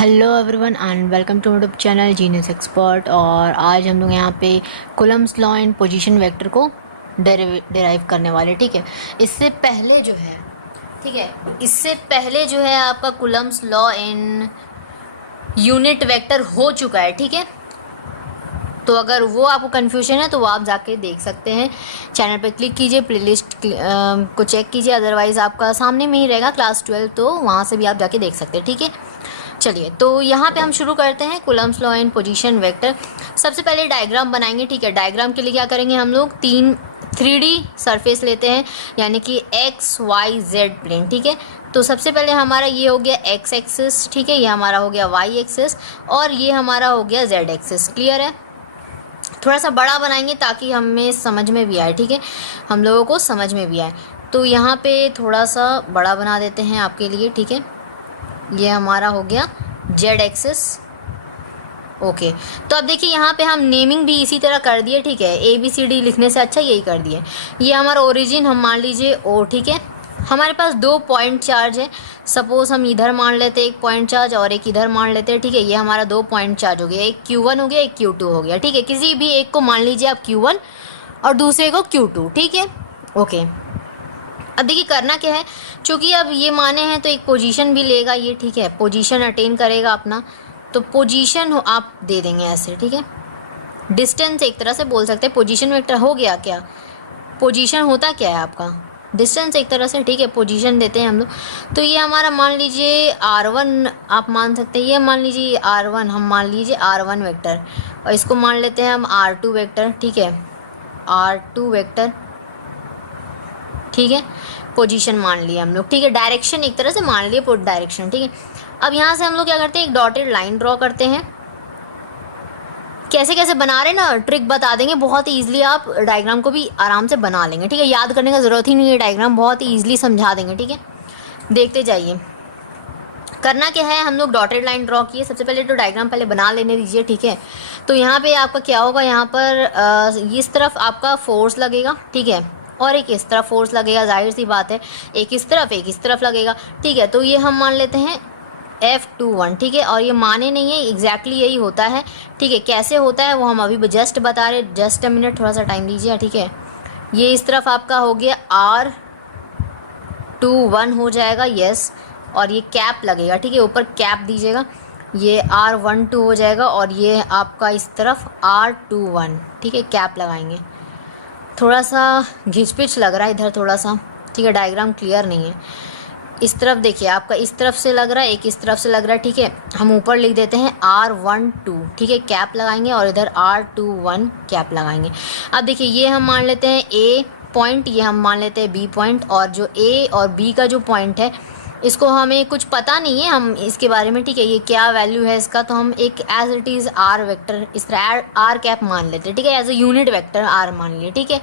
Hello everyone and welcome to YouTube channel Genius Expert. और आज हम लोग यहाँ पे Coulomb's law in position vector को डेराइव करने वाले। ठीक है, इससे पहले जो है आपका Coulomb's law in unit vector हो चुका है। ठीक है, तो अगर वो आपको कन्फ्यूजन है तो वो आप जाके देख सकते हैं। चैनल पे क्लिक कीजिए, प्लेलिस्ट को चेक कीजिए, अदरवाइज़ आपका सामने में ही रहेगा क्लास 12, तो वहाँ से भी आप जाके देख सकते हैं। ठीक है, चलिए तो यहाँ पे हम शुरू करते हैं Coulomb's law in position vector. सबसे पहले डायग्राम बनाएंगे। ठीक है, डायग्राम के लिए क्या करेंगे, हम लोग 3D सरफेस लेते हैं, यानी कि एक्स वाई जेड प्लेन। ठीक है, तो सबसे पहले हमारा ये हो गया एक्स एक्सिस, ठीक है, ये हमारा हो गया वाई एक्सिस और ये हमारा हो गया जेड एक्सिस। क्लियर है? थोड़ा सा बड़ा बनाएंगे ताकि हमें समझ में भी आए। ठीक है, हम लोगों को समझ में भी आए, तो यहाँ पे थोड़ा सा बड़ा बना देते हैं आपके लिए। ठीक है, ये हमारा हो गया जेड एक्सिस। ओके, तो अब देखिए यहाँ पे हम नेमिंग भी इसी तरह कर दिए। ठीक है, ABCD लिखने से अच्छा यही कर दिए। ये हमारा ओरिजिन हम मान लीजिए O। ठीक है, हमारे पास 2 पॉइंट चार्ज है। सपोज हम इधर मान लेते हैं 1 पॉइंट चार्ज और एक इधर मान लेते हैं। ठीक है, ये हमारा 2 पॉइंट चार्ज हो गया, एक Q1 हो गया, एक Q2 हो गया। ठीक है, किसी भी एक को मान लीजिए आप Q1 और दूसरे को Q2। ठीक है, ओके। अब देखिए करना क्या है, चूँकि अब ये माने हैं तो एक पोजीशन भी लेगा ये। ठीक है, पोजीशन अटेन करेगा अपना, तो पोजीशन आप दे देंगे ऐसे। ठीक है, डिस्टेंस एक तरह से बोल सकते हैं। पोजीशन वेक्टर हो गया क्या, पोजीशन होता क्या है आपका, डिस्टेंस एक तरह से। ठीक है, पोजीशन देते हैं हम लोग। तो ये हमारा मान लीजिए R1 आप मान सकते हैं, ये मान लीजिए R1, हम मान लीजिए R1 वेक्टर, और इसको मान लेते हैं हम R2 वेक्टर। ठीक है, R2 वेक्टर। ठीक है, पोजीशन मान लिया हम लोग। ठीक है, डायरेक्शन एक तरह से मान लिए, पुट डायरेक्शन। ठीक है, अब यहाँ से हम लोग क्या करते हैं, एक डॉटेड लाइन ड्रॉ करते हैं। कैसे कैसे बना रहे हैं ना, ट्रिक बता देंगे, बहुत ही ईजिली आप डायग्राम को भी आराम से बना लेंगे। ठीक है, याद करने का ज़रूरत ही नहीं है, डायग्राम बहुत ही ईजिली समझा देंगे। ठीक है, देखते जाइए। करना क्या है, हम लोग डॉटेड लाइन ड्रॉ किए। सबसे पहले तो डायग्राम पहले बना लेने दीजिए। ठीक है, तो यहाँ पे आपका क्या होगा, यहाँ पर इस तरफ आपका फोर्स लगेगा। ठीक है, और एक इस तरफ फोर्स लगेगा, जाहिर सी बात है, एक इस तरफ लगेगा। ठीक है, तो ये हम मान लेते हैं F21। ठीक है, और ये माने नहीं है, एग्जैक्टली यही होता है। ठीक है, कैसे होता है वो हम अभी जस्ट बता रहे, जस्ट अ मिनट, थोड़ा सा टाइम दीजिए। ठीक है, ये इस तरफ आपका हो गया R21 हो जाएगा, यस, और ये कैप लगेगा। ठीक है, ऊपर कैप दीजिएगा, ये R12 हो जाएगा, और ये आपका इस तरफ R21। ठीक है, कैप लगाएंगे। थोड़ा सा घिचपिच लग रहा है इधर थोड़ा सा। ठीक है, डायग्राम क्लियर नहीं है। इस तरफ देखिए, आपका इस तरफ से लग रहा है, एक इस तरफ से लग रहा है। ठीक है, हम ऊपर लिख देते हैं R12। ठीक है, कैप लगाएंगे, और इधर R21 कैप लगाएंगे। अब देखिए ये हम मान लेते हैं A पॉइंट, ये हम मान लेते हैं B पॉइंट, और जो A और B का जो पॉइंट है इसको हमें कुछ पता नहीं है हम इसके बारे में। ठीक है, ये क्या वैल्यू है इसका, तो हम एक as it is R vector इस तरह R कैप मान लेते हैं। ठीक है, as a unit vector R मान लिए। ठीक है,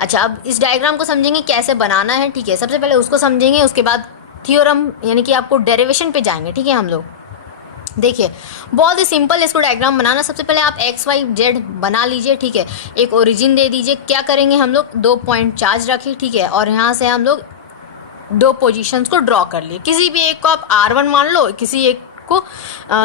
अच्छा, अब इस डायग्राम को समझेंगे कैसे बनाना है। ठीक है, सबसे पहले उसको समझेंगे, उसके बाद थ्योरम यानी कि आपको डेरिवेशन पे जाएंगे। ठीक है, हम लोग देखिए बहुत ही सिंपल इसको डायग्राम बनाना। सबसे पहले आप XYZ बना लीजिए। ठीक है, एक ओरिजिन दे दीजिए। क्या करेंगे हम लोग, 2 पॉइंट चार्ज रखिए। ठीक है, और यहाँ से हम लोग 2 पोजीशंस को ड्रॉ कर लिए। किसी भी एक को आप R1 मान लो, किसी एक को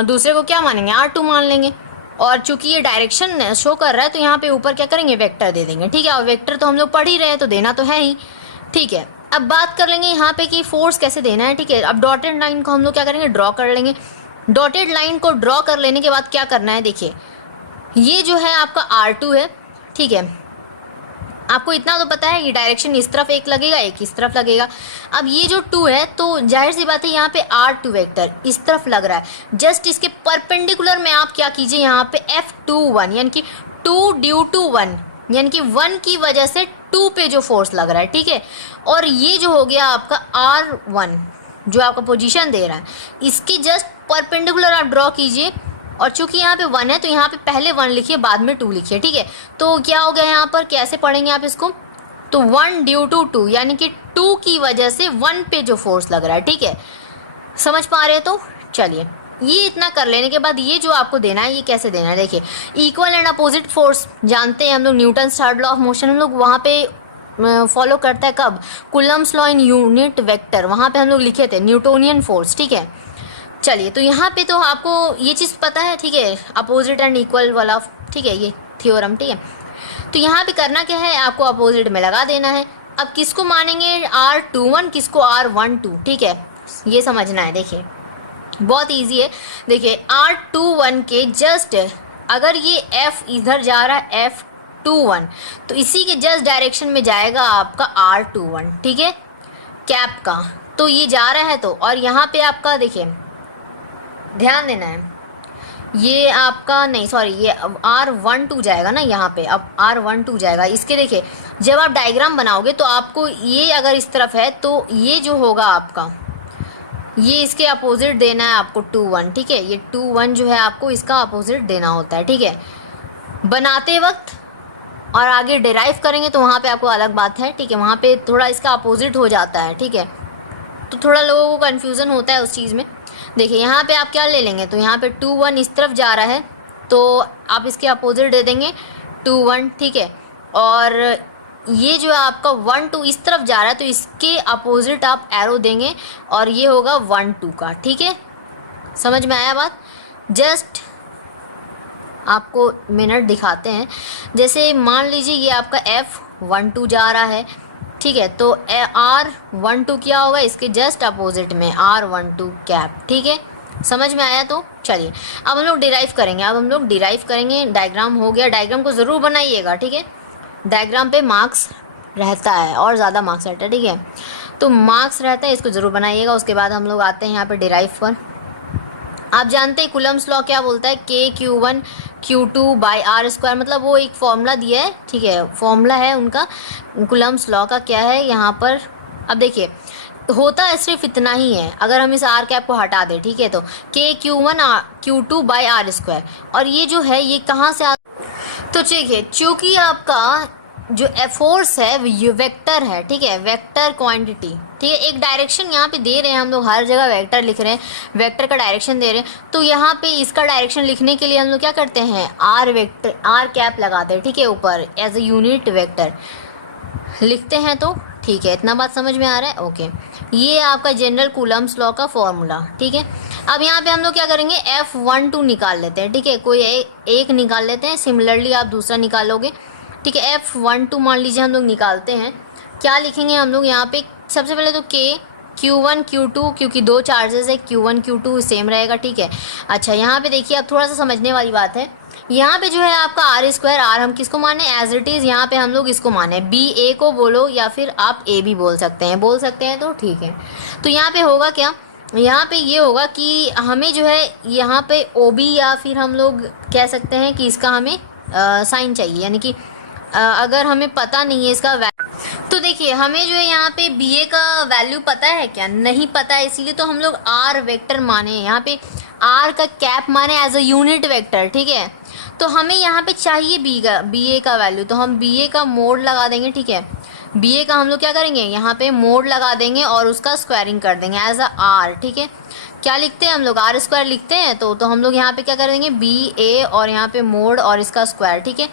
दूसरे को क्या मानेंगे, R2 मान लेंगे। और चूंकि ये डायरेक्शन शो कर रहा है तो यहाँ पे ऊपर क्या करेंगे, वेक्टर दे देंगे। ठीक है, और वेक्टर तो हम लोग पढ़ ही रहे हैं तो देना तो है ही। ठीक है, अब बात कर लेंगे यहाँ पे कि फोर्स कैसे देना है। ठीक है, अब डॉटेड लाइन को हम लोग क्या करेंगे, ड्रॉ कर लेंगे। डॉटेड लाइन को ड्रॉ कर लेने के बाद क्या करना है, देखिए ये जो है आपका R2 है। ठीक है, आपको इतना तो पता है कि डायरेक्शन इस तरफ एक लगेगा, एक इस तरफ लगेगा। अब ये जो 2 है तो जाहिर सी बात है यहाँ पे R2 वेक्टर इस तरफ लग रहा है। जस्ट इसके परपेंडिकुलर में आप क्या कीजिए, यहाँ पे F21 यानी कि 2 ड्यू टू 1, यानी कि 1 की वजह से 2 पे जो फोर्स लग रहा है। ठीक है, और ये जो हो गया आपका R1 जो आपका पोजीशन दे रहा है, इसकी जस्ट परपेंडिकुलर आप ड्रॉ कीजिए। और चूंकि यहाँ पे 1 है तो यहाँ पे पहले 1 लिखिए, बाद में 2 लिखिए। ठीक है, तो क्या हो गया यहाँ पर, कैसे पढ़ेंगे आप इसको, तो 1 ड्यू टू 2 यानी कि 2 की वजह से 1 पे जो फोर्स लग रहा है। ठीक है, समझ पा रहे हैं? तो चलिए ये इतना कर लेने के बाद ये जो आपको देना है, ये कैसे देना है, देखिए इक्वल एंड अपोजिट फोर्स जानते हैं हम लोग, Newton third law of motion हम लोग वहाँ पे फॉलो करता है। कब, Coulomb's law in unit vector, वहाँ पे हम लोग लिखे थे न्यूटोनियन फोर्स। ठीक है, चलिए, तो यहाँ पे तो आपको ये चीज़ पता है, ठीक है, अपोजिट एंड इक्वल वाला, ठीक है, ये थ्योरम, ठीक है। तो यहाँ पे करना क्या है, आपको अपोजिट में लगा देना है। अब किसको मानेंगे R21, किसको R12, ठीक है, ये समझना है। देखिए बहुत इजी है। देखिए R21 के जस्ट अगर ये F इधर जा रहा है F21, तो इसी के जस्ट डायरेक्शन में जाएगा आपका R21, ठीक है, कैप का। तो ये जा रहा है तो, और यहाँ पे आपका देखिए ध्यान देना है, ये आपका नहीं सॉरी, ये R12 जाएगा ना यहाँ पे, अब R12 जाएगा इसके। देखिए जब आप डायग्राम बनाओगे तो आपको ये अगर इस तरफ है तो ये जो होगा आपका, ये इसके अपोजिट देना है आपको 2-1, ठीक है, ये 2-1 जो है आपको इसका अपोजिट देना होता है, ठीक है, बनाते वक्त। और आगे डिराइव करेंगे तो वहाँ पे आपको अलग बात है, ठीक है, वहाँ पे थोड़ा इसका अपोजिट हो जाता है, ठीक है, तो थोड़ा लोगों को कन्फ्यूज़न होता है उस चीज़ में। देखिए यहाँ पे आप क्या ले लेंगे, तो यहाँ पे 2-1 इस तरफ जा रहा है तो आप इसके अपोजिट दे देंगे 2-1, ठीक है, और ये जो है आपका 1-2 इस तरफ जा रहा है तो इसके अपोजिट आप एरो देंगे और ये होगा 1-2 का, ठीक है, समझ में आया बात। जस्ट आपको मिनट दिखाते हैं। जैसे मान लीजिए ये आपका F12 जा रहा है, ठीक है, तो R12 क्या होगा, इसके जस्ट अपोजिट में R12 कैप, ठीक है, समझ में आया। तो चलिए अब हम लोग डिराइव करेंगे। डायग्राम हो गया, डायग्राम को ज़रूर बनाइएगा, ठीक है, डायग्राम पे मार्क्स रहता है और ज़्यादा मार्क्स रहता है, ठीक है, तो मार्क्स रहता है, इसको ज़रूर बनाइएगा। उसके बाद हम लोग आते हैं यहाँ पे डिराइव पर। आप जानते हैं कुलम्स लॉ क्या बोलता है, KQ1 Q2/R², मतलब वो एक फॉर्मूला दिया है, ठीक है, फॉर्मूला है उनका कुलम्स लॉ का, क्या है यहाँ पर। अब देखिए होता है सिर्फ इतना ही है, अगर हम इस R कैप को हटा दें, ठीक है, तो KQ1 Q2/R², और ये जो है ये कहाँ से आ, तो देखिए चूँकि आपका जो फोर्स है ये वेक्टर है, ठीक है, वेक्टर क्वांटिटी, ठीक है, एक डायरेक्शन यहाँ पे दे रहे हैं हम लोग, हर जगह वेक्टर लिख रहे हैं, वेक्टर का डायरेक्शन दे रहे हैं, तो यहाँ पे इसका डायरेक्शन लिखने के लिए हम लोग क्या करते हैं, R कैप लगाते हैं, ठीक है, ऊपर एज ए यूनिट वेक्टर लिखते हैं। तो ठीक है, इतना बात समझ में आ रहा है, ओके। ये आपका जनरल कूलम्स लॉ का फॉर्मूला, ठीक है। अब यहाँ पे हम लोग क्या करेंगे, F12 निकाल लेते हैं, ठीक है, कोई एक निकाल लेते हैं, सिमिलरली आप दूसरा निकालोगे, ठीक है। F12 मान लीजिए हम लोग निकालते हैं, क्या लिखेंगे हम लोग यहाँ पे, सबसे पहले तो Q1 Q2, क्योंकि दो चार्जेस है, Q1 Q2 सेम रहेगा, ठीक है। अच्छा यहाँ पे देखिए अब थोड़ा सा समझने वाली बात है, यहाँ पे जो है आपका R², R हम किसको माने, एज इट इज़ यहाँ पे हम लोग इसको माने, BA को बोलो या फिर आप A भी बोल सकते हैं, तो ठीक है। तो यहाँ पे होगा क्या, यहाँ पे ये होगा कि हमें जो है यहाँ पे OB या फिर हम लोग कह सकते हैं कि इसका हमें साइन चाहिए, यानी कि अगर हमें पता नहीं है इसका तो देखिए हमें जो है यहाँ पे BA का वैल्यू पता है क्या, नहीं पता है, इसीलिए तो हम लोग R वेक्टर माने, यहाँ पे R का कैप माने एज अ यूनिट वेक्टर, ठीक है। तो हमें यहाँ पे चाहिए BA का वैल्यू, तो हम BA का मोड लगा देंगे, ठीक है, BA का हम लोग क्या करेंगे, यहाँ पे मोड लगा देंगे और उसका स्क्वायरिंग कर देंगे एज अ R, ठीक है। क्या लिखते हैं हम लोग, R² लिखते हैं, तो हम लोग यहाँ पे क्या करेंगे, BA और यहाँ पे मोड और इसका स्क्वायर, ठीक है।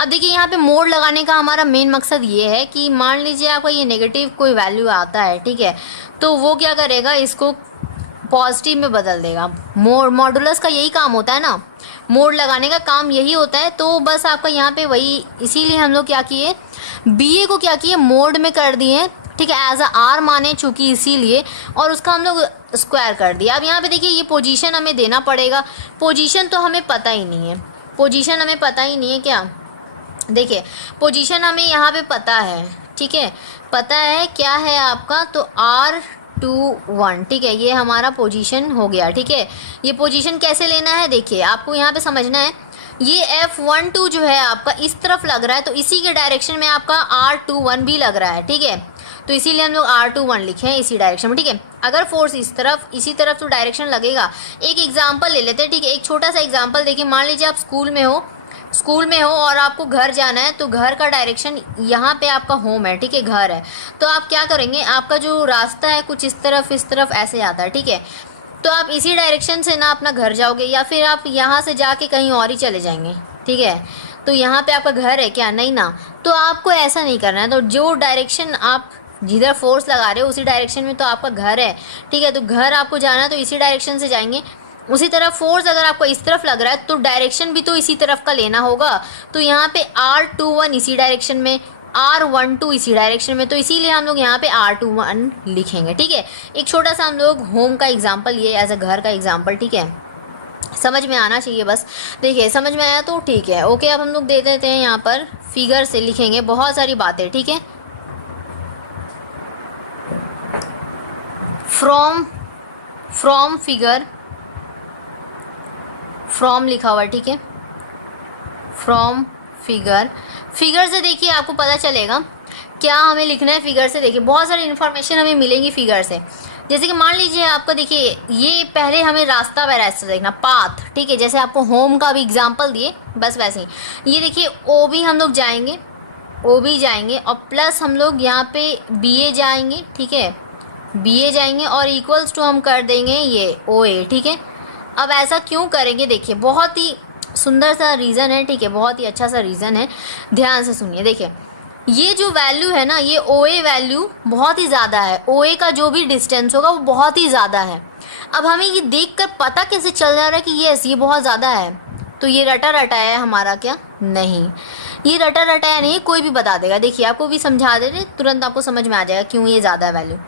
अब देखिए यहाँ पे मोड लगाने का हमारा मेन मकसद ये है कि मान लीजिए आपका ये नेगेटिव कोई वैल्यू आता है, ठीक है, तो वो क्या करेगा, इसको पॉजिटिव में बदल देगा। मॉडुलस का यही काम होता है ना, मोड लगाने का काम यही होता है। तो बस आपका यहाँ पे वही, इसीलिए हम लोग क्या किए, BA को क्या किए, मोड में कर दिए, ठीक है, एज अ R माने चूँकि इसीलिए, और उसका हम लोग स्क्वायर कर दिया। अब यहाँ पे देखिए ये पोजीशन हमें देना पड़ेगा, पोजीशन तो हमें पता ही नहीं है, पोजीशन हमें पता ही नहीं है क्या, देखिए पोजीशन हमें यहाँ पे पता है, ठीक है, पता है क्या है आपका, तो R21, ठीक है, ये हमारा पोजीशन हो गया, ठीक है। ये पोजीशन कैसे लेना है, देखिए आपको यहाँ पे समझना है, ये F12 जो है आपका इस तरफ लग रहा है, तो इसी के डायरेक्शन में आपका R21 भी लग रहा है, ठीक है, तो इसीलिए हम लोग R21 लिखे हैं इसी डायरेक्शन में, ठीक है। अगर फोर्स इसी तरफ तो डायरेक्शन लगेगा। एक एग्जाम्पल ले लेते हैं, ठीक है, एक छोटा सा एग्जाम्पल देखिए, मान लीजिए आप स्कूल में हो और आपको घर जाना है, तो घर का डायरेक्शन यहाँ पे आपका होम है, ठीक है, घर है, तो आप क्या करेंगे, आपका जो रास्ता है कुछ इस तरफ ऐसे आता है, ठीक है, तो आप इसी डायरेक्शन से ना अपना घर जाओगे, या फिर आप यहाँ से जाके कहीं और ही चले जाएंगे, ठीक है, तो यहाँ पे आपका घर है क्या, नहीं ना, तो आपको ऐसा नहीं करना है। तो जो डायरेक्शन आप जिधर फोर्स लगा रहे हो उसी डायरेक्शन में तो आपका घर है, ठीक है, तो घर आपको जाना है तो इसी डायरेक्शन से जाएंगे। उसी तरह फोर्स अगर आपको इस तरफ लग रहा है तो डायरेक्शन भी तो इसी तरफ का लेना होगा, तो यहाँ पे R21 इसी डायरेक्शन में, R12 इसी डायरेक्शन में, तो इसीलिए हम लोग यहाँ पे R21 लिखेंगे, ठीक है। एक छोटा सा हम लोग होम का एग्जाम्पल, ये एज अ घर का एग्जाम्पल, ठीक है, समझ में आना चाहिए बस। देखिए समझ में आया तो ठीक है, ओके। अब हम लोग दे देते हैं यहाँ पर फिगर से लिखेंगे बहुत सारी बातें, ठीक है। फ्रॉम फिगर, फ्रॉम लिखा हुआ है, ठीक है, फ्रॉम फिगर से देखिए आपको पता चलेगा क्या हमें लिखना है। फिगर से देखिए बहुत सारी इन्फॉर्मेशन हमें मिलेंगी फिगर से। जैसे कि मान लीजिए आपको देखिए ये पहले हमें रास्ता वैसा देखना, पाथ, ठीक है, जैसे आपको होम का भी एग्जांपल दिए बस वैसे ही। ये देखिए OB हम लोग जाएंगे, OB जाएंगे और प्लस हम लोग यहाँ पे BA जाएंगे, ठीक है, BA जाएंगे और इक्वल्स टू हम कर देंगे ये OA, ठीक है। अब ऐसा क्यों करेंगे, देखिए बहुत ही सुंदर सा रीज़न है, ठीक है, बहुत ही अच्छा सा रीज़न है, ध्यान से सुनिए। देखिए ये जो वैल्यू है ना, ये OA वैल्यू बहुत ही ज़्यादा है, OA का जो भी डिस्टेंस होगा वो बहुत ही ज़्यादा है। अब हमें ये देखकर पता कैसे चल जा रहा है कि यस ये बहुत ज़्यादा है, तो ये रटा रटाया है हमारा क्या, नहीं, ये रटा रटाया नहीं, कोई भी बता देगा। देखिए आपको भी समझा दे रहे, तुरंत आपको समझ में आ जाएगा क्यों ये ज़्यादा है वैल्यू।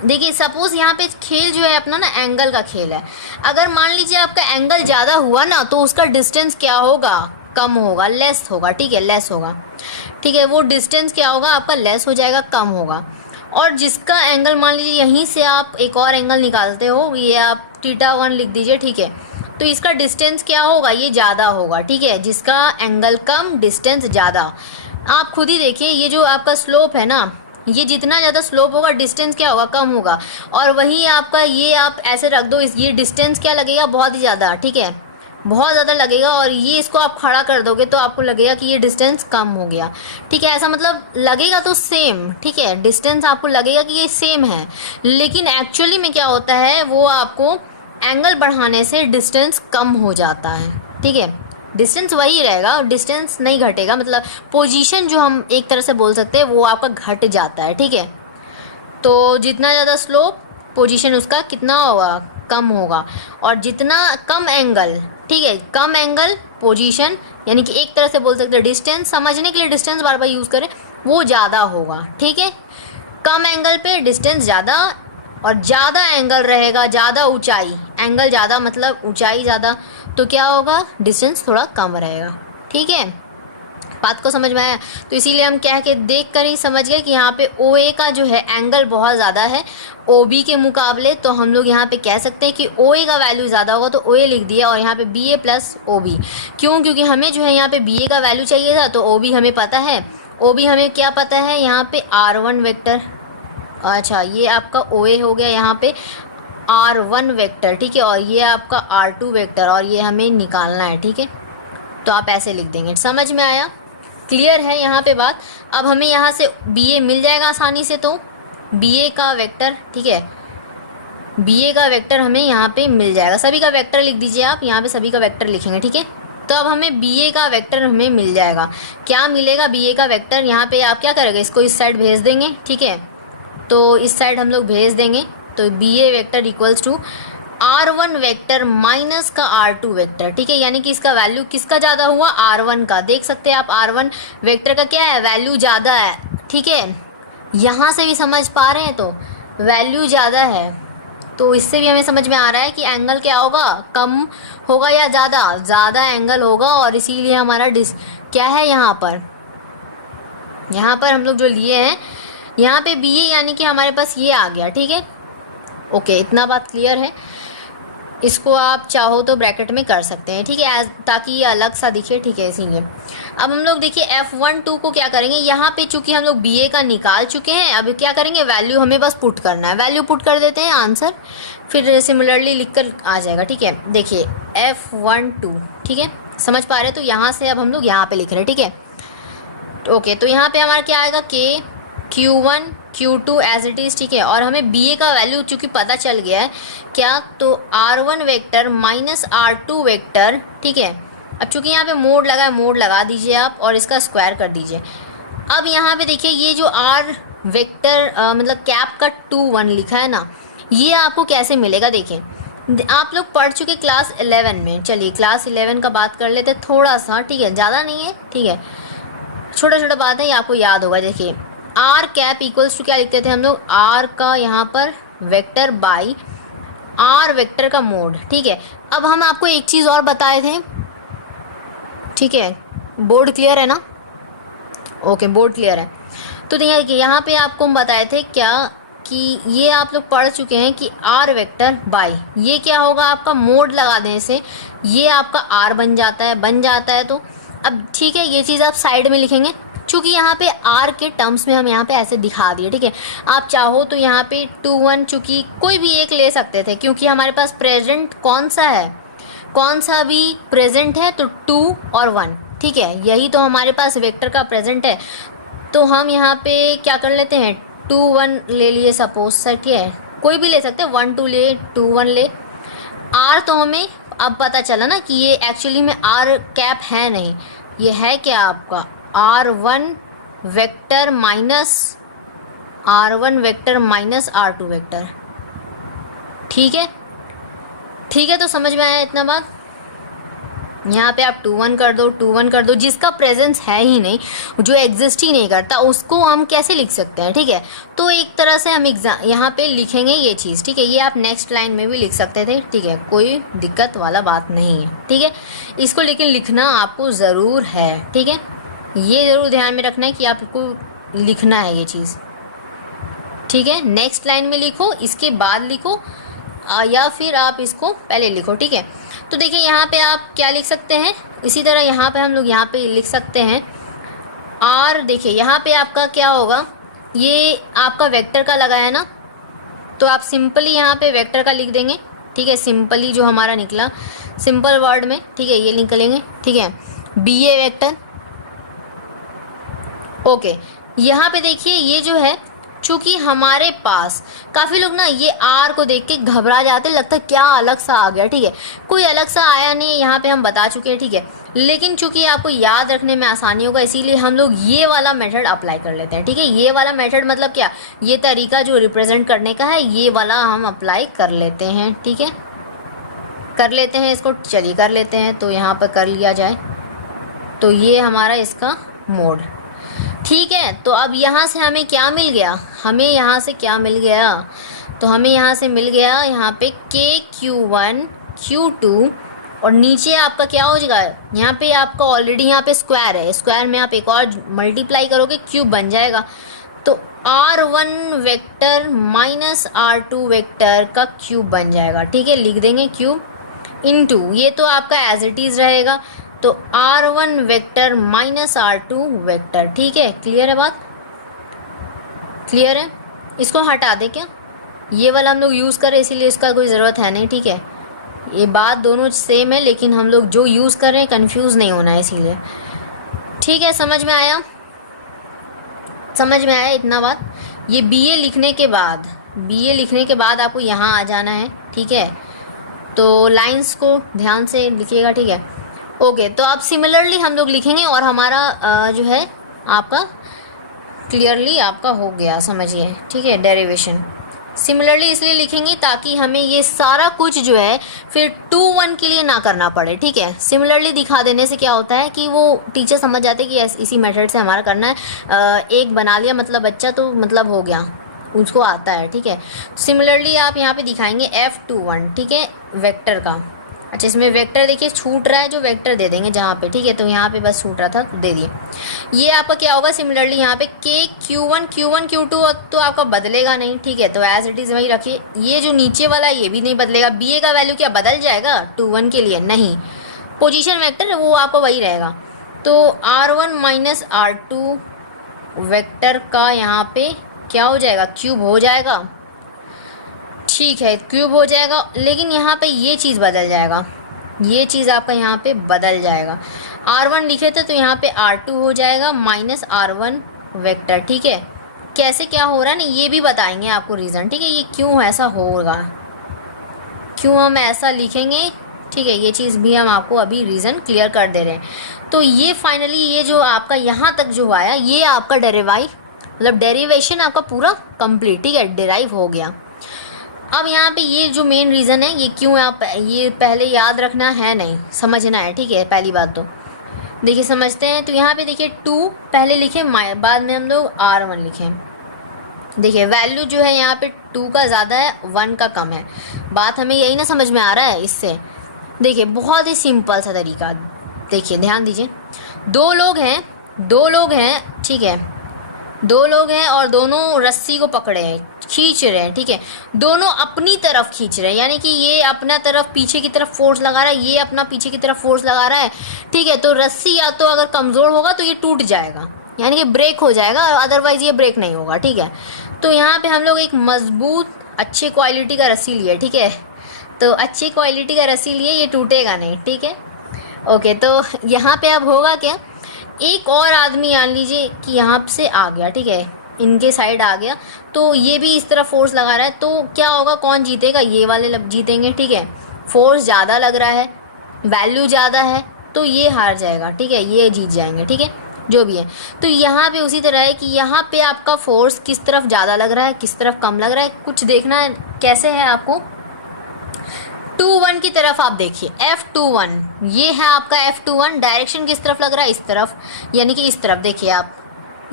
देखिए सपोज यहाँ पे खेल जो है अपना ना एंगल का खेल है। अगर मान लीजिए आपका एंगल ज़्यादा हुआ ना तो उसका डिस्टेंस क्या होगा, कम होगा, लेस होगा, ठीक है, लेस होगा, ठीक है, वो डिस्टेंस क्या होगा आपका, लेस हो जाएगा, कम होगा। और जिसका एंगल मान लीजिए यहीं से आप एक और एंगल निकालते हो, ये आप θ1 लिख दीजिए, ठीक है, तो इसका डिस्टेंस क्या होगा, ये ज़्यादा होगा, ठीक है, जिसका एंगल कम डिस्टेंस ज़्यादा। आप खुद ही देखिए ये जो आपका स्लोप है ना, ये जितना ज़्यादा स्लोप होगा डिस्टेंस क्या होगा, कम होगा। और वही आपका ये आप ऐसे रख दो, ये डिस्टेंस क्या लगेगा, बहुत ही ज़्यादा, ठीक है, बहुत ज़्यादा लगेगा। और ये इसको आप खड़ा कर दोगे तो आपको लगेगा कि ये डिस्टेंस कम हो गया, ठीक है, ऐसा मतलब लगेगा तो सेम, ठीक है, डिस्टेंस आपको लगेगा कि ये सेम है, लेकिन एक्चुअली में क्या होता है वो आपको एंगल बढ़ाने से डिस्टेंस कम हो जाता है, ठीक है, डिस्टेंस वही रहेगा, डिस्टेंस नहीं घटेगा, मतलब पोजीशन जो हम एक तरह से बोल सकते हैं वो आपका घट जाता है, ठीक है। तो जितना ज़्यादा स्लोप पोजीशन उसका कितना होगा, कम होगा, और जितना कम एंगल, ठीक है, कम एंगल पोजीशन, यानी कि एक तरह से बोल सकते हैं डिस्टेंस, समझने के लिए डिस्टेंस बार बार यूज़ करें, वो ज़्यादा होगा, ठीक है। कम एंगल पे डिस्टेंस ज़्यादा, और ज़्यादा एंगल रहेगा, ज़्यादा ऊंचाई, एंगल ज़्यादा मतलब ऊंचाई ज़्यादा, तो क्या होगा, डिस्टेंस थोड़ा कम रहेगा, ठीक है, बात को समझ में आया। तो इसीलिए हम कह के देख कर ही समझ गए कि यहाँ पे OA का जो है एंगल बहुत ज़्यादा है OB के मुकाबले, तो हम लोग यहाँ पे कह सकते हैं कि OA का वैल्यू ज़्यादा होगा, तो OA लिख दिया, और यहाँ पे BA प्लस OB, क्यों, क्योंकि हमें जो है यहाँ पे BA का वैल्यू चाहिए था, तो OB हमें पता है, OB हमें क्या पता है, यहाँ पे R1 वेक्टर, अच्छा ये आपका OA हो गया, यहाँ पे R1 वेक्टर, ठीक है, और ये आपका R2 वेक्टर, और ये हमें निकालना है, ठीक है, तो आप ऐसे लिख देंगे। समझ में आया, क्लियर है यहाँ पे बात। अब हमें यहाँ से BA मिल जाएगा आसानी से, तो BA का वेक्टर, ठीक है, BA का वेक्टर हमें यहाँ पे मिल जाएगा, सभी का वेक्टर लिख दीजिए आप, यहाँ पे सभी का वेक्टर लिखेंगे, ठीक है। तो अब हमें BA का वेक्टर हमें मिल जाएगा, क्या मिलेगा, BA का वेक्टर, यहाँ पे आप क्या करेंगे, इसको इस साइड भेज देंगे, ठीक है, तो इस साइड हम लोग भेज देंगे, तो BA vector equals to R1 vector minus का R2 वेक्टर, ठीक है, यानी कि इसका वैल्यू किसका ज़्यादा हुआ, R1 का। देख सकते हैं आप R1 वेक्टर का क्या है, वैल्यू ज़्यादा है, ठीक है, यहाँ से भी समझ पा रहे हैं, तो वैल्यू ज़्यादा है, तो इससे भी हमें समझ में आ रहा है कि एंगल क्या होगा, कम होगा या ज़्यादा, ज़्यादा एंगल होगा, और इसीलिए हमारा क्या है यहाँ पर हम लोग जो लिए हैं यहाँ पे BA, यानी कि हमारे पास ये आ गया, ठीक है, ओके, इतना बात क्लियर है। इसको आप चाहो तो ब्रैकेट में कर सकते हैं, ठीक है, ताकि ये अलग सा दिखे, ठीक है, इसीलिए। अब हम लोग देखिए F12 को क्या करेंगे, यहाँ पे चूंकि हम लोग BA का निकाल चुके हैं, अब क्या करेंगे, वैल्यू हमें बस पुट करना है, वैल्यू पुट कर देते हैं, आंसर फिर सिमिलरली लिख कर आ जाएगा, ठीक है। देखिए F12, ठीक है, समझ पा रहे, तो यहाँ से अब हम लोग यहाँ पे लिख रहे हैं, ठीक है, ओके, तो यहाँ पे हमारा क्या आएगा, K Q1 Q2 as it is, ठीक है, और हमें BA का वैल्यू चूँकि पता चल गया है क्या, तो R1 vector minus R2 vector, ठीक है। अब चूँकि यहाँ पे मोड लगा है, मोड लगा दीजिए आप और इसका स्क्वायर कर दीजिए। अब यहाँ पे देखिए ये जो वेक्टर मतलब कैप का 2 1 लिखा है ना, ये आपको कैसे मिलेगा देखिए, आप लोग पढ़ चुके क्लास 11 में। चलिए क्लास 11 का बात कर लेते थोड़ा सा, ठीक है, ज़्यादा नहीं है, ठीक है, छोटा छोटा बात है, ये आपको याद होगा। देखिए आर कैप इक्वल्स टू क्या लिखते थे हम लोग, आर का यहाँ पर वेक्टर बाई आर वेक्टर का मोड, ठीक है। अब हम आपको एक चीज़ और बताए थे, ठीक है, बोर्ड क्लियर है ना? ओके बोर्ड क्लियर है। तो देखिए यहाँ पे आपको हम बताए थे क्या कि ये आप लोग पढ़ चुके हैं कि आर वेक्टर बाई ये क्या होगा, आपका मोड लगा देने से ये आपका आर बन जाता है। तो अब ठीक है, ये चीज़ आप साइड में लिखेंगे, चूँकि यहाँ पे आर के टर्म्स में हम यहाँ पे ऐसे दिखा दिए, ठीक है। आप चाहो तो यहाँ पे 2 1 चूँकि कोई भी एक ले सकते थे, क्योंकि हमारे पास प्रेजेंट कौन सा है, कौन सा भी प्रेजेंट है, तो 2 और 1, ठीक है, यही तो हमारे पास वेक्टर का प्रेजेंट है। तो हम यहाँ पे क्या कर लेते हैं, 2 1 ले लिए सपोज से, ठीक है, कोई भी ले सकते हैं, 1 2 ले, 2 1 ले। आर तो हमें अब पता चला ना कि ये एक्चुअली में आर कैप है नहीं, ये है क्या आपका R1 vector minus R2 vector, ठीक है। ठीक है, तो समझ में आया इतना बात। यहाँ पे आप 2 1 कर दो, जिसका प्रेजेंस है ही नहीं, जो एग्जिस्ट ही नहीं करता, उसको हम कैसे लिख सकते हैं, ठीक है। तो एक तरह से हम यहाँ पे लिखेंगे ये चीज़, ठीक है, ये आप नेक्स्ट लाइन में भी लिख सकते थे, ठीक है, कोई दिक्कत वाला बात नहीं है, ठीक है। इसको लेकिन लिखना आपको ज़रूर है, ठीक है, ये ज़रूर ध्यान में रखना है कि आपको लिखना है ये चीज़, ठीक है। नेक्स्ट लाइन में लिखो, इसके बाद लिखो, या फिर आप इसको पहले लिखो, ठीक है। तो देखिए यहाँ पे आप क्या लिख सकते हैं, इसी तरह यहाँ पे हम लोग यहाँ पे लिख सकते हैं आर। देखिए यहाँ पे आपका क्या होगा, ये आपका वेक्टर का लगा है ना, तो आप सिंपली यहाँ पे वेक्टर का लिख देंगे, ठीक है, सिंपली जो हमारा निकला सिंपल वर्ड में, ठीक है, ये निकलेंगे, ठीक है, बी ए वेक्टर। ओके, यहाँ पे देखिए ये जो है, चूँकि हमारे पास काफ़ी लोग ना ये आर को देख के घबरा जाते, लगता है क्या अलग सा आ गया, ठीक है, कोई अलग सा आया नहीं है, यहाँ पे हम बता चुके हैं, ठीक है। लेकिन चूँकि आपको याद रखने में आसानी होगा, इसीलिए हम लोग ये वाला मेथड अप्लाई कर लेते हैं, ठीक है। ये वाला मेथड मतलब क्या, ये तरीका जो रिप्रेजेंट करने का है, ये वाला हम अप्लाई कर लेते हैं, ठीक है, कर लेते हैं इसको। चलिए कर लेते हैं, तो यहाँ पर कर लिया जाए, तो ये हमारा इसका मोड, ठीक है। तो अब यहाँ से हमें क्या मिल गया, हमें यहाँ से क्या मिल गया, तो हमें यहाँ से मिल गया यहाँ पे KQ1 Q2, और नीचे आपका क्या हो जाएगा, यहाँ पे आपका ऑलरेडी यहाँ पे स्क्वायर है, स्क्वायर में आप एक और मल्टीप्लाई करोगे, क्यूब बन जाएगा। तो R1 vector minus R2 vector का क्यूब बन जाएगा, ठीक है, लिख देंगे क्यूब इनटू, ये तो आपका एज इट इज़ रहेगा, तो R1 vector minus R2 vector, ठीक है। क्लियर है बात, क्लियर है। इसको हटा दें क्या, ये वाला हम लोग यूज़ करें, इसीलिए इसका कोई ज़रूरत है नहीं, ठीक है। ये बात दोनों सेम है, लेकिन हम लोग जो यूज़ कर रहे हैं कंफ्यूज नहीं होना है, इसीलिए, ठीक है। समझ में आया, समझ में आया इतना बात। ये BA लिखने के बाद आपको यहाँ आ जाना है, ठीक है, तो लाइंस को ध्यान से लिखिएगा, ठीक है। ओके, तो अब सिमिलरली हम लोग लिखेंगे, और हमारा जो है आपका क्लियरली आपका हो गया, समझिए, ठीक है, डेरिवेशन। सिमिलरली इसलिए लिखेंगे ताकि हमें ये सारा कुछ जो है फिर 2 1 के लिए ना करना पड़े, ठीक है। सिमिलरली दिखा देने से क्या होता है कि वो टीचर समझ जाते हैं कि इसी मेथड से हमारा करना है, एक बना लिया मतलब बच्चा, तो मतलब हो गया, उसको आता है, ठीक है। सिमिलरली आप यहाँ पे दिखाएंगे F21, ठीक है, वेक्टर का। अच्छा, इसमें वेक्टर देखिए छूट रहा है, जो वेक्टर दे देंगे जहाँ पे, ठीक है, तो यहाँ पे बस छूट रहा था तो दे दिए। ये आपका क्या होगा, सिमिलरली यहाँ पे KQ1 Q2 तो आपका बदलेगा नहीं, ठीक है, तो एज इट इज़ वही रखिए। ये जो नीचे वाला है ये भी नहीं बदलेगा, BA का वैल्यू क्या बदल जाएगा 2 1 के लिए, नहीं, पोजीशन वेक्टर वो आपका वही रहेगा। तो R1 माइनस R2 वेक्टर का यहाँ पे क्या हो जाएगा, क्यूब हो जाएगा, ठीक है, क्यूब हो जाएगा। लेकिन यहाँ पे ये चीज़ बदल जाएगा, ये चीज़ आपका यहाँ पे बदल जाएगा। R1 लिखे थे तो यहाँ पे R2 हो जाएगा माइनस R1 वेक्टर, ठीक है। कैसे क्या हो रहा है ना, ये भी बताएंगे आपको रीज़न, ठीक है, ये क्यों ऐसा होगा, क्यों हम ऐसा लिखेंगे, ठीक है, ये चीज़ भी हम आपको अभी रीज़न क्लियर कर दे रहे हैं। तो ये फाइनली ये जो आपका यहाँ तक जो आया, ये आपका मतलब डेरिवेशन आपका पूरा कंप्लीट, ठीक है, डिराइव हो गया। अब यहाँ पे ये जो मेन रीज़न है, ये क्यों आप ये पहले याद रखना है नहीं, समझना है, ठीक है। पहली बात तो देखिए समझते हैं। तो यहाँ पे देखिए 2 पहले लिखे, बाद में हम लोग R1 लिखे। देखिए वैल्यू जो है यहाँ पे 2 का ज़्यादा है, 1 का कम है। बात हमें यही ना समझ में आ रहा है इससे। देखिए बहुत ही सिंपल सा तरीका, देखिए ध्यान दीजिए। 2 लोग हैं, ठीक है, 2 लोग हैं और दोनों रस्सी को पकड़े हैं, खींच रहे हैं, ठीक है। दोनों अपनी तरफ खींच रहे हैं, यानी कि ये अपना तरफ पीछे की तरफ फोर्स लगा रहा है, ये अपना पीछे की तरफ फोर्स लगा रहा है, ठीक है। तो रस्सी या तो अगर कमज़ोर होगा तो ये टूट जाएगा, यानी कि ब्रेक हो जाएगा, अदरवाइज़ ये ब्रेक नहीं होगा, ठीक है। तो यहाँ पे हम लोग एक मजबूत अच्छी क्वालिटी का रस्सी लिए, ठीक है। तो अच्छी क्वालिटी का रस्सी लिए, ये टूटेगा नहीं, ठीक है। ओके, तो यहाँ पे अब होगा क्या, एक और आदमी मान लीजिए कि यहाँ से आ गया, ठीक है, इनके साइड आ गया, तो ये भी इस तरह फोर्स लगा रहा है, तो क्या होगा, कौन जीतेगा, ये वाले जीतेंगे, ठीक है। फोर्स ज़्यादा लग रहा है, वैल्यू ज़्यादा है, तो ये हार जाएगा, ठीक है, ये जीत जाएंगे, ठीक है, जो भी है। तो यहाँ पे उसी तरह है कि यहाँ पे आपका फोर्स किस तरफ ज़्यादा लग रहा है, किस तरफ कम लग रहा है, कुछ देखना है कैसे है आपको। 2-1 की तरफ आप देखिए, F21 ये है आपका F21, डायरेक्शन किस तरफ लग रहा है, इस तरफ, यानी कि इस तरफ देखिए आप,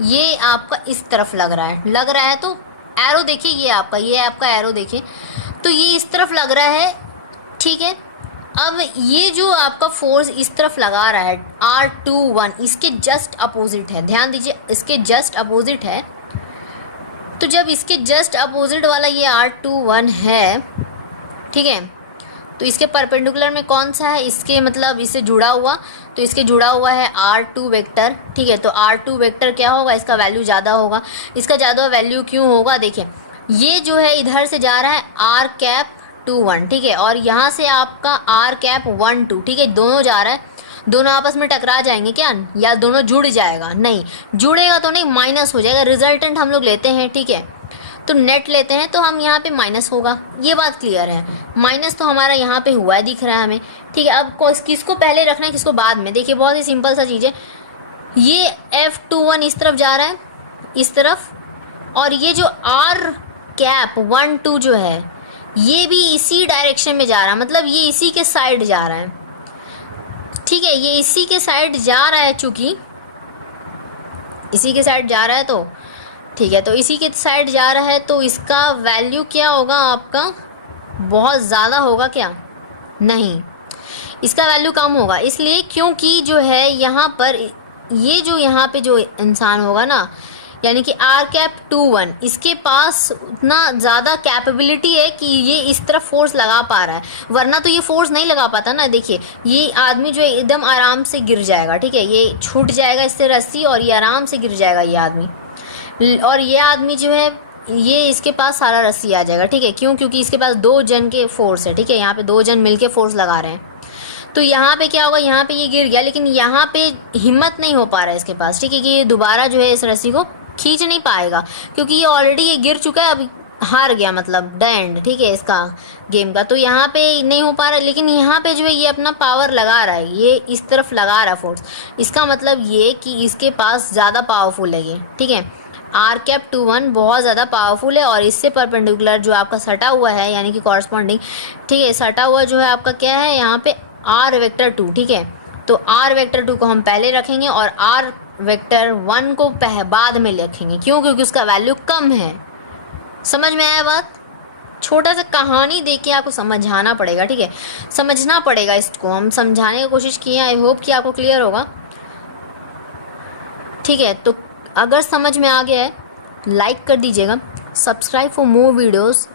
ये आपका इस तरफ लग रहा है, तो एरो देखिए, ये आपका एरो देखिए, तो ये इस तरफ लग रहा है, ठीक है। अब ये जो आपका फोर्स इस तरफ लगा रहा है R21, इसके जस्ट अपोजिट है, ध्यान दीजिए, इसके जस्ट अपोजिट है। तो जब इसके जस्ट अपोजिट वाला ये R21 है, ठीक है, तो इसके परपेंडिकुलर में कौन सा है, इसके मतलब इससे जुड़ा हुआ, तो इसके जुड़ा हुआ है R2 वेक्टर, ठीक है। तो R2 वेक्टर क्या होगा, इसका वैल्यू ज़्यादा होगा। इसका ज़्यादा वैल्यू क्यों होगा, देखिए ये जो है इधर से जा रहा है R21, ठीक है, और यहाँ से आपका R12, ठीक है, दोनों जा रहा है, दोनों आपस में टकरा जाएंगे क्या, या दोनों जुड़ जाएगा, नहीं जुड़ेगा तो नहीं, माइनस हो जाएगा। रिजल्टेंट हम लोग लेते हैं, ठीक है, तो नेट लेते हैं, तो हम यहाँ पे माइनस होगा, ये बात क्लियर है। माइनस तो हमारा यहाँ पे हुआ है, दिख रहा है हमें, ठीक है। अब किसको पहले रखना है, किसको बाद में, देखिए बहुत ही सिंपल सा चीज़ है। ये F21 इस तरफ जा रहा है, इस तरफ, और ये जो R12 जो है ये भी इसी डायरेक्शन में जा रहा है, मतलब ये इसी के साइड जा रहा है, ठीक है, ये इसी के साइड जा रहा है, चूँकि इसी के साइड जा रहा है, तो ठीक है, तो इसी के साइड जा रहा है, तो इसका वैल्यू क्या होगा आपका, बहुत ज़्यादा होगा क्या, नहीं, इसका वैल्यू कम होगा। इसलिए क्योंकि जो है यहाँ पर ये जो यहाँ पे जो इंसान होगा ना, यानी कि R21, इसके पास उतना ज़्यादा कैपेबिलिटी है कि ये इस तरफ फोर्स लगा पा रहा है, वरना तो ये फोर्स नहीं लगा पाता ना। देखिए ये आदमी जो है एकदम आराम से गिर जाएगा, ठीक है, ये छूट जाएगा इससे रस्सी और ये आराम से गिर जाएगा ये आदमी, और ये आदमी जो है ये इसके पास सारा रस्सी आ जाएगा, ठीक है। क्यों, क्योंकि इसके पास 2 जन के फोर्स है, ठीक है, यहाँ पे 2 जन मिलके फोर्स लगा रहे हैं। तो यहाँ पे क्या होगा, यहाँ पे ये गिर गया, लेकिन यहाँ पे हिम्मत नहीं हो पा रहा है इसके पास, ठीक है, कि ये दोबारा जो है इस रस्सी को खींच नहीं पाएगा, क्योंकि ये ऑलरेडी ये गिर चुका है, अब हार गया, मतलब द एंड, ठीक है, इसका गेम का। तो यहाँ पे नहीं हो पा रहा है, लेकिन यहाँ पे जो है ये अपना पावर लगा रहा है, ये इस तरफ लगा रहा है फोर्स, इसका मतलब ये कि इसके पास ज़्यादा पावरफुल है ये, ठीक है। R21 बहुत ज़्यादा पावरफुल है, और इससे परपेंडिकुलर जो आपका सटा हुआ है, यानी कि कॉरस्पॉन्डिंग, ठीक है, सटा हुआ जो है आपका क्या है यहाँ पे R2, ठीक है। तो R2 को हम पहले रखेंगे और R1 को बाद में रखेंगे, क्यों, क्योंकि उसका वैल्यू कम है। समझ में आया बात, छोटा सा कहानी देख के आपको समझाना पड़ेगा, ठीक है, समझना पड़ेगा, इसको हम समझाने की कोशिश किए, आई होप कि आपको क्लियर होगा, ठीक है। तो अगर समझ में आ गया है लाइक कर दीजिएगा, subscribe for more videos,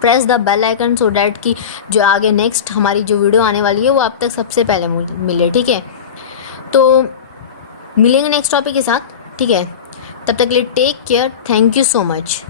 press the bell icon so that कि जो आगे नेक्स्ट हमारी जो वीडियो आने वाली है वो आप तक सबसे पहले मिले, ठीक है। तो मिलेंगे नेक्स्ट टॉपिक के साथ, ठीक है, तब तक के लिए take care, thank you so much.